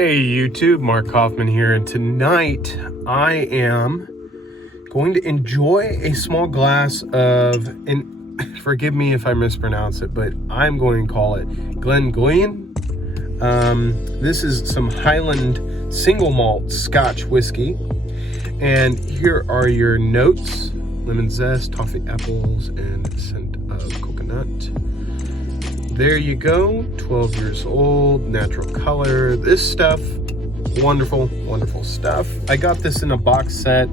Hey YouTube, Mark Kaufman here, and tonight I am going to enjoy a small glass of, and forgive me if I mispronounce it, but I'm going to call it Glengoyne. This is some Highland single malt Scotch whiskey, and here are your notes: lemon zest, toffee apples, and scent of coconut. There you go, 12 years old, natural color. This stuff, wonderful, wonderful stuff. I got this in a box set.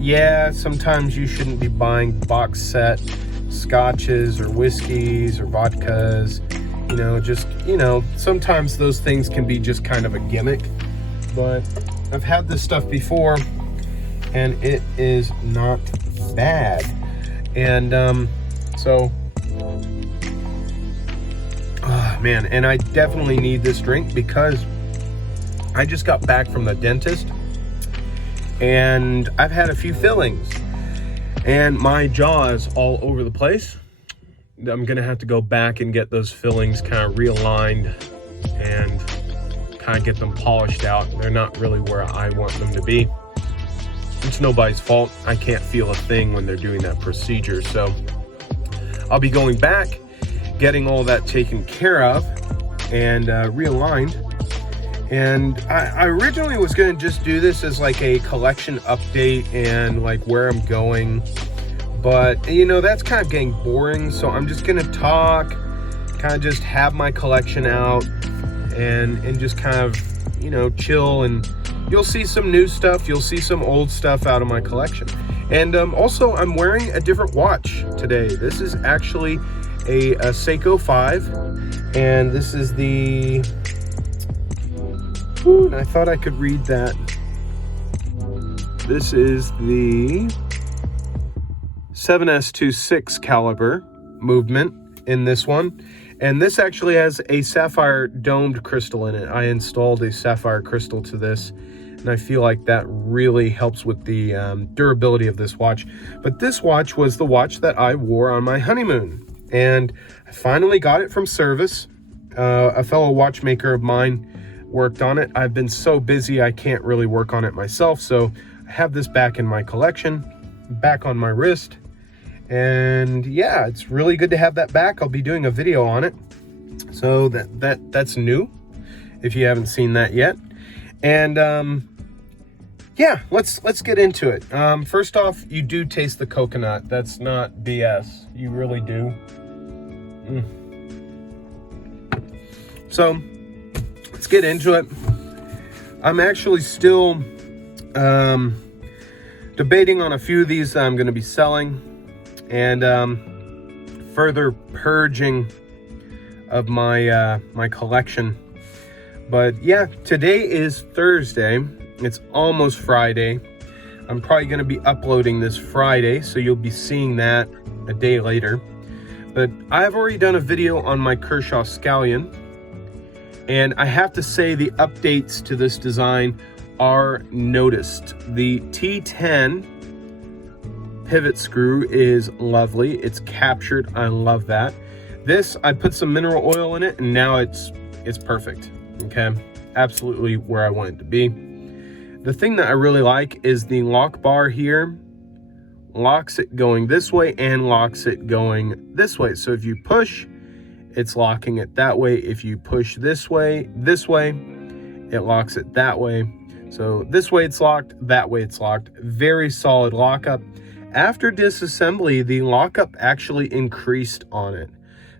Yeah, sometimes you shouldn't be buying box set scotches or whiskeys or vodkas. Sometimes those things can be just kind of a gimmick. But I've had this stuff before, and it is not bad. And man, and I definitely need this drink because I just got back from the dentist and I've had a few fillings and my jaw is all over the place. I'm gonna have to go back and get those fillings kind of realigned and kind of get them polished out. They're not really where I want them to be. It's nobody's fault. I can't feel a thing when they're doing that procedure. So I'll be going back, getting all that taken care of and realigned. And I originally was going to just do this as like a collection update and like where I'm going, but that's kind of getting boring. So I'm just going to talk, kind of just have my collection out and just kind of chill, and you'll see some new stuff, you'll see some old stuff out of my collection. And also I'm wearing a different watch today. This is actually a Seiko 5, and this is the, I thought I could read that. This is the 7S26 caliber movement in this one, and this actually has a sapphire domed crystal in it. I installed a sapphire crystal to this, and I feel like that really helps with the durability of this watch. But this watch was the watch that I wore on my honeymoon, and I finally got it from service. A fellow watchmaker of mine worked on it. I've been so busy I can't really work on it myself, so I have this back in my collection, back on my wrist. And yeah, it's really good to have that back. I'll be doing a video on it, so that's new if you haven't seen that yet. And yeah, let's get into it. First off, you do taste the coconut. That's not BS. You really do. So let's get into it. I'm actually still debating on a few of these that I'm going to be selling, and further purging of my my collection. But yeah, today is Thursday. It's almost Friday. I'm probably going to be uploading this Friday, so you'll be seeing that a day later. But I've already done a video on my Kershaw Scallion, and I have to say the updates to this design are noticed. The T10 pivot screw is lovely. It's captured. I love that. This, I put some mineral oil in it, and now it's perfect. Okay, absolutely where I want it to be. The thing that I really like is the lock bar here locks it going this way and locks it going this way. So if you push, it's locking it that way. If you push this way, it locks it that way. So this way it's locked, that way it's locked. Very solid lockup. After disassembly, the lockup actually increased on it.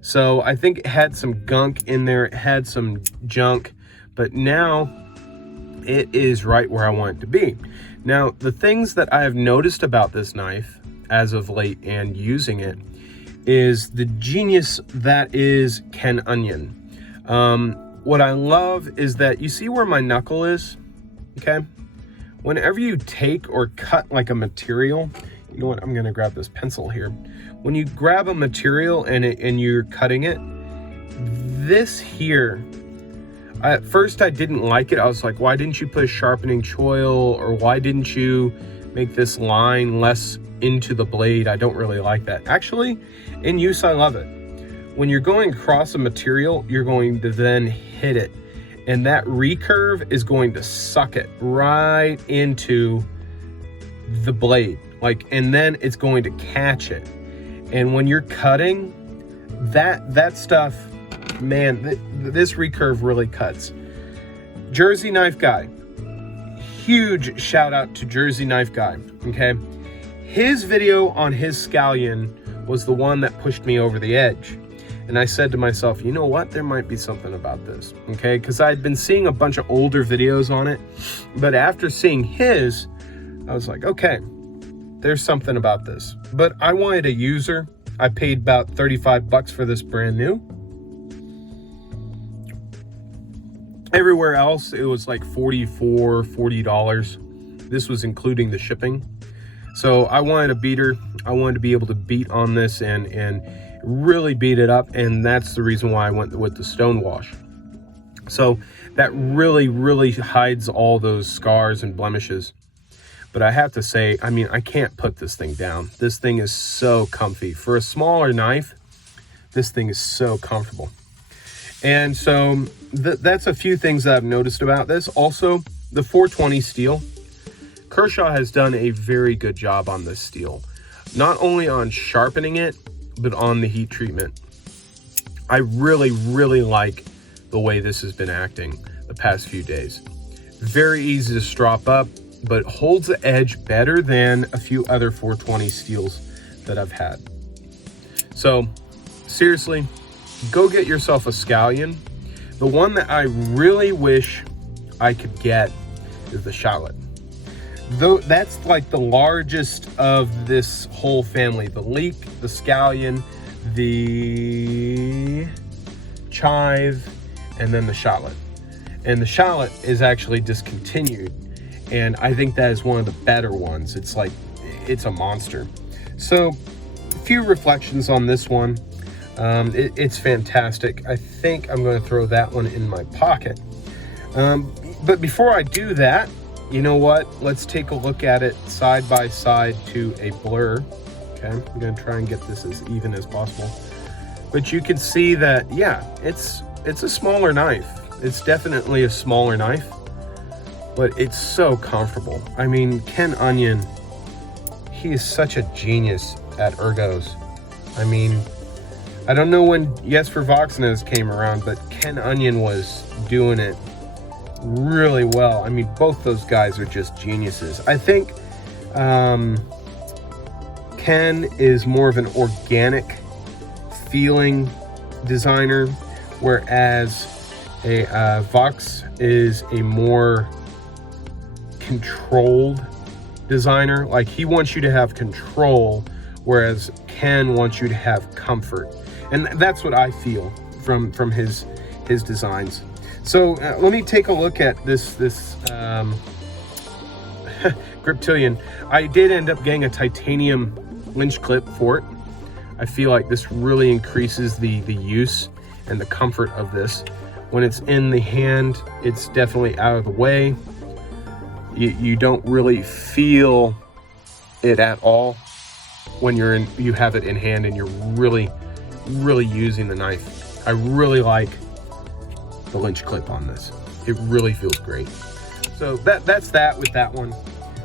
So I think it had some gunk in there, it had some junk, but now it is right where I want it to be. Now, the things that I have noticed about this knife as of late and using it is the genius that is Ken Onion. What I love is that you see where my knuckle is, okay? Whenever you take or cut like a material, you know what, I'm gonna grab this pencil here. When you grab a material and you're cutting it, this here, at first I didn't like it. I was like, why didn't you put a sharpening choil, or why didn't you make this line less into the blade? I don't really like that. Actually, in use, I love it. When you're going across a material, you're going to then hit it. and that recurve is going to suck it right into the blade, like, and then it's going to catch it. And when you're cutting, that stuff, man, this recurve really cuts. Jersey Knife Guy, huge shout out to Jersey Knife Guy. Okay, his video on his scallion was the one that pushed me over the edge. And I said to myself, you know what? There might be something about this, okay? Because I'd been seeing a bunch of older videos on it, but after seeing his, I was like, okay, there's something about this. But I wanted a user. I paid about 35 bucks for this brand new. Everywhere else, it was like $40. This was including the shipping. So I wanted a beater. I wanted to be able to beat on this and really beat it up, and that's the reason why I went with the stone wash. So that really hides all those scars and blemishes. But I have to say, I mean, I can't put this thing down. This thing is so comfy. For a smaller knife, this thing is so comfortable. And so that's a few things that I've noticed about this. Also, the 420 steel. Kershaw has done a very good job on this steel. Not only on sharpening it, but on the heat treatment. I really like the way this has been acting the past few days. Very easy to strop up, but holds the edge better than a few other 420 steels that I've had. So seriously, go get yourself a scallion. The one that I really wish I could get is the shallot. Though that's like the largest of this whole family. The leek, the scallion, the chive, and then the shallot. And the shallot is actually discontinued, and I think that is one of the better ones. It's like, it's a monster. So a few reflections on this one. It's fantastic. I think I'm going to throw that one in my pocket. But before I do that, you know what? Let's take a look at it side by side to a blur. Okay, I'm going to try and get this as even as possible. But you can see that, yeah, it's a smaller knife. It's definitely a smaller knife, but it's so comfortable. I mean, Ken Onion, he is such a genius at ergos. I mean, I don't know when Yes for Voxness came around, but Ken Onion was doing it really well. I mean, both those guys are just geniuses. I think Ken is more of an organic feeling designer, whereas a Vox is a more controlled designer. Like, he wants you to have control, whereas Ken wants you to have comfort. And that's what I feel from his designs. So let me take a look at this Griptilian. I did end up getting a titanium lynch clip for it. I feel like this really increases the use and the comfort of this. When it's in the hand, it's definitely out of the way. You don't really feel it at all when you have it in hand and you're really using the knife. I really like the lynch clip on this. It really feels great. So that's that with that one.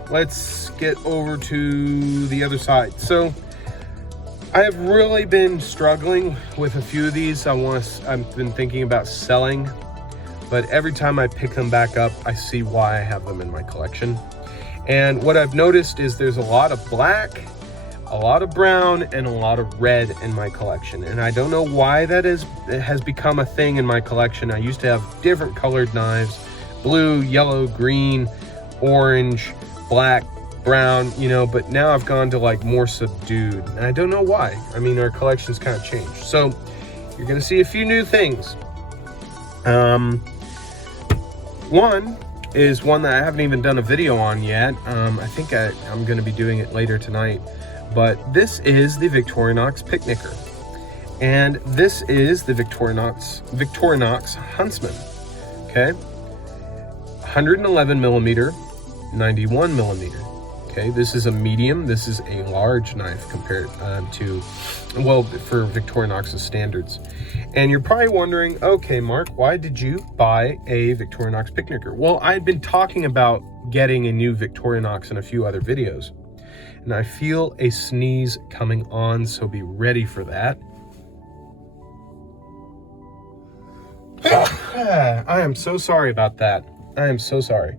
Let's get over to the other side. So I have really been struggling with a few of these. I've been thinking about selling, but every time I pick them back up, I see why I have them in my collection. And what I've noticed is there's a lot of black, a lot of brown, and a lot of red in my collection. And I don't know why that is. It has become a thing in my collection. I used to have different colored knives: blue, yellow, green, orange, black, brown, you know, but now I've gone to like more subdued, and I don't know why. I mean, our collection's kind of changed. So you're gonna see a few new things. One is one that I haven't even done a video on yet. I think I'm gonna be doing it later tonight. But this is the Victorinox Picnicker, and this is the Victorinox Huntsman. Okay, 111 millimeter, 91 millimeter. Okay, this is a medium. This is a large knife compared to, well, for Victorinox's standards. And you're probably wondering, okay, Mark, why did you buy a Victorinox picnicker? Well, I'd been talking about getting a new Victorinox in a few other videos, and I feel a sneeze coming on, so be ready for that. I am so sorry about that. I am so sorry.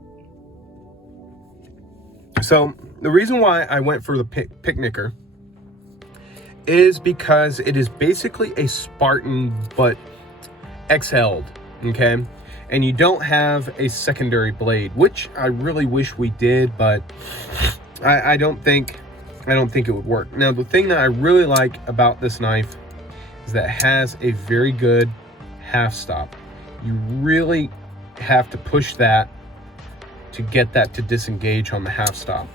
So the reason why I went for the picnicker is because it is basically a Spartan but XL'd, okay? And you don't have a secondary blade, which I really wish we did, but I don't think it would work. Now, the thing that I really like about this knife is that it has a very good half stop. You really have to push that to get that to disengage on the half stop.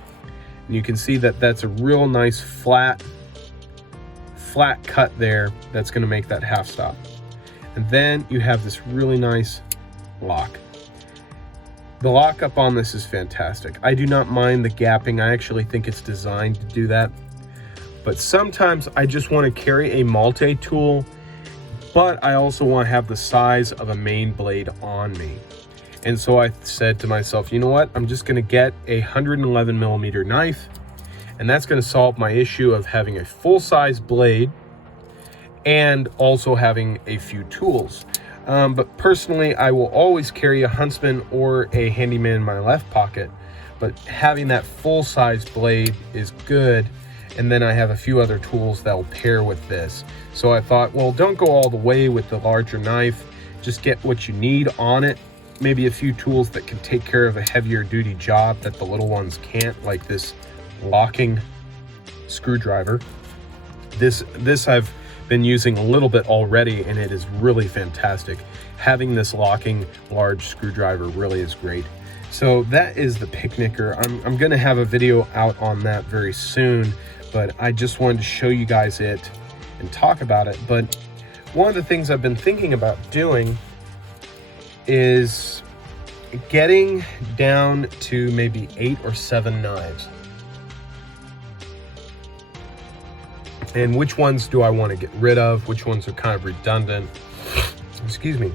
And you can see that that's a real nice flat cut there that's going to make that half stop. And then you have this really nice lock. The lockup on this is fantastic. I do not mind the gapping. I actually think it's designed to do that. But sometimes I just want to carry a multi-tool, but I also want to have the size of a main blade on me. And so I said to myself, you know what? I'm just going to get a 111 millimeter knife, and that's going to solve my issue of having a full-size blade and also having a few tools. But personally, I will always carry a Huntsman or a Handyman in my left pocket, but having that full-size blade is good. And then I have a few other tools that will pair with this. So I thought, well, don't go all the way with the larger knife. Just get what you need on it. Maybe a few tools that can take care of a heavier duty job that the little ones can't, like this locking screwdriver. This I've been using a little bit already, and it is really fantastic. Having this locking large screwdriver really is great. So that is the picnicker. I'm gonna have a video out on that very soon, but I just wanted to show you guys it and talk about it. But one of the things I've been thinking about doing is getting down to maybe 8 or 7 knives. And which ones do I want to get rid of? Which ones are kind of redundant? Excuse me.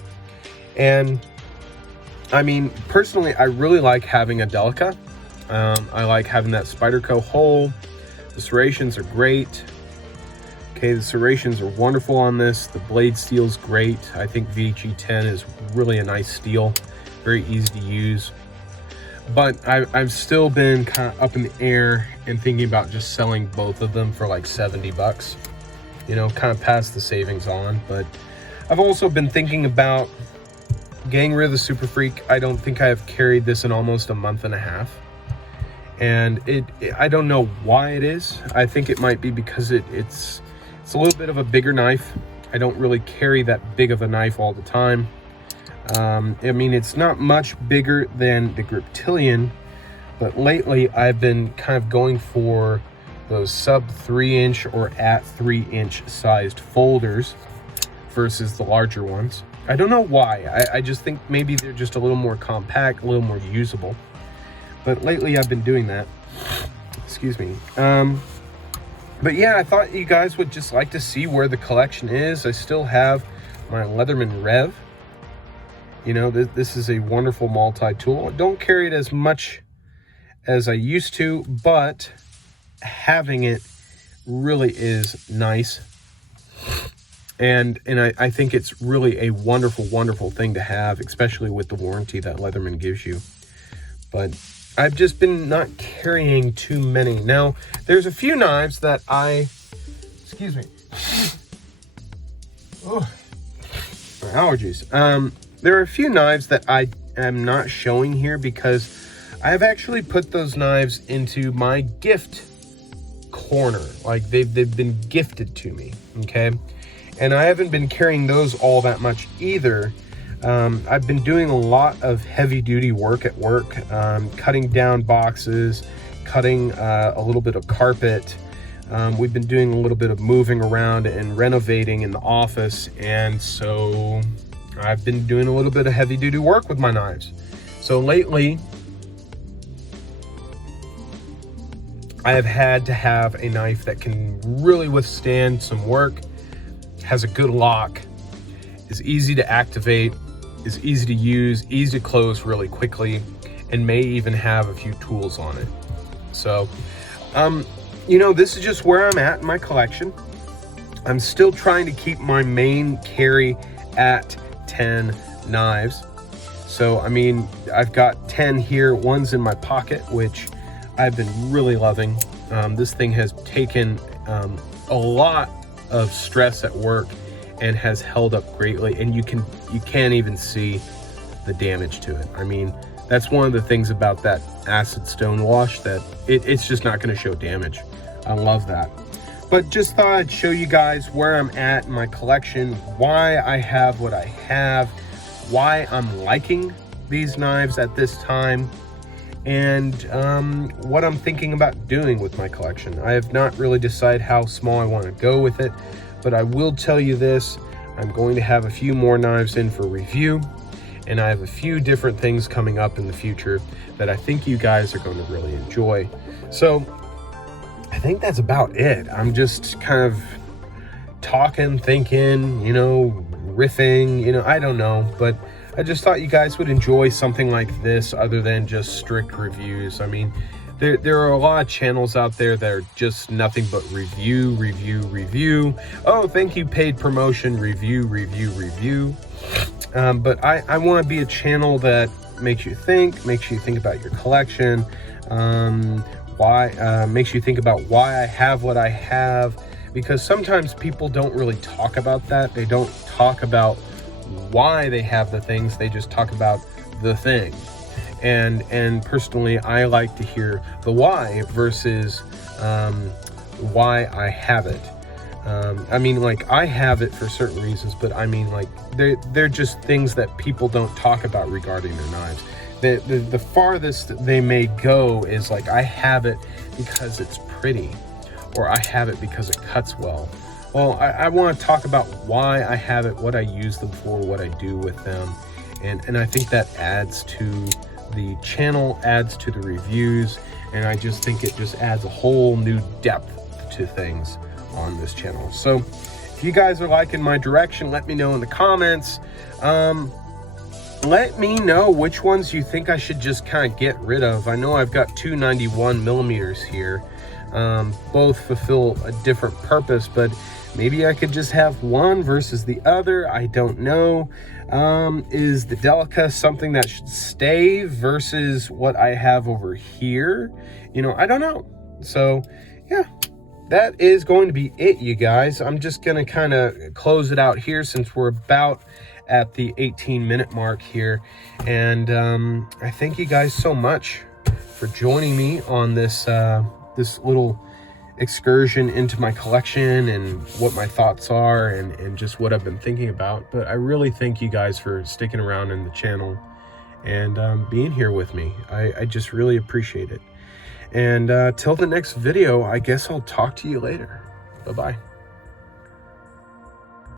And I mean, personally, I really like having a Delica. I like having that Spyderco hole. The serrations are great. Okay, the serrations are wonderful on this. The blade steel's great. I think VG10 is really a nice steel, very easy to use. But I've still been kind of up in the air and thinking about just selling both of them for like 70 bucks. You know, kind of past the savings on. But I've also been thinking about getting rid of the Super Freak. I don't think I have carried this in almost a month and a half. And I don't know why it is. I think it might be because it's a little bit of a bigger knife. I don't really carry that big of a knife all the time. I mean, it's not much bigger than the Griptilian, but lately I've been kind of going for those sub 3-inch or at 3-inch sized folders versus the larger ones. I don't know why. I just think maybe they're just a little more compact, a little more usable. But lately I've been doing that. Excuse me. But yeah, I thought you guys would just like to see where the collection is. I still have my Leatherman Rev. You know, this is a wonderful multi-tool. I don't carry it as much as I used to, but having it really is nice. And I think it's really a wonderful, wonderful thing to have, especially with the warranty that Leatherman gives you. But I've just been not carrying too many. Now, there's a few knives that excuse me. Oh, allergies. There are a few knives that I am not showing here because I have actually put those knives into my gift corner. Like they've been gifted to me, okay? And I haven't been carrying those all that much either. I've been doing a lot of heavy duty work at work, cutting down boxes, cutting a little bit of carpet. We've been doing a little bit of moving around and renovating in the office, and so I've been doing a little bit of heavy duty work with my knives. So lately, I have had to have a knife that can really withstand some work, has a good lock, is easy to activate, is easy to use, easy to close really quickly, and may even have a few tools on it. So, you know, this is just where I'm at in my collection. I'm still trying to keep my main carry at 10 knives. So, I mean, I've got 10 here. One's in my pocket, which I've been really loving. This thing has taken a lot of stress at work and has held up greatly. And you can't even see the damage to it. I mean, that's one of the things about that acid stone wash, that it's just not going to show damage. I love that. But just thought I'd show you guys where I'm at in my collection, why I have what I have, why I'm liking these knives at this time, and what I'm thinking about doing with my collection. I have not really decided how small I want to go with it, but I will tell you this: I'm going to have a few more knives in for review, and I have a few different things coming up in the future that I think you guys are going to really enjoy. So I think that's about it. I'm just kind of talking, thinking, you know, riffing, you know, I don't know, but I just thought you guys would enjoy something like this other than just strict reviews. I mean, there are a lot of channels out there that are just nothing but review. Oh, thank you, paid promotion, review. But I want to be a channel that makes you think about your collection, makes you think about why I have what I have, because sometimes people don't really talk about that. They don't talk about why they have the things, they just talk about the thing. And personally, I like to hear the why versus why I have it. I mean, like, I have it for certain reasons, but I mean, like, they're just things that people don't talk about regarding their knives. The farthest they may go is like, I have it because it's pretty, or I have it because it cuts well. Well, I want to talk about why I have it, what I use them for, what I do with them, and I think that adds to the channel, adds to the reviews, and I just think it just adds a whole new depth to things on this channel. So if you guys are liking my direction, let me know in the comments. Let me know which ones you think I should just kind of get rid of. I know I've got two 91 millimeters here. Both fulfill a different purpose, but maybe I could just have one versus the other. I don't know. Is the Delica something that should stay versus what I have over here? You know, I don't know. So yeah, that is going to be it, you guys. I'm just going to kind of close it out here since we're about at the 18-minute mark here. And I thank you guys so much for joining me on this this little excursion into my collection and what my thoughts are and just what I've been thinking about. But I really thank you guys for sticking around in the channel and being here with me. I just really appreciate it. And till the next video, I guess I'll talk to you later. Bye-bye.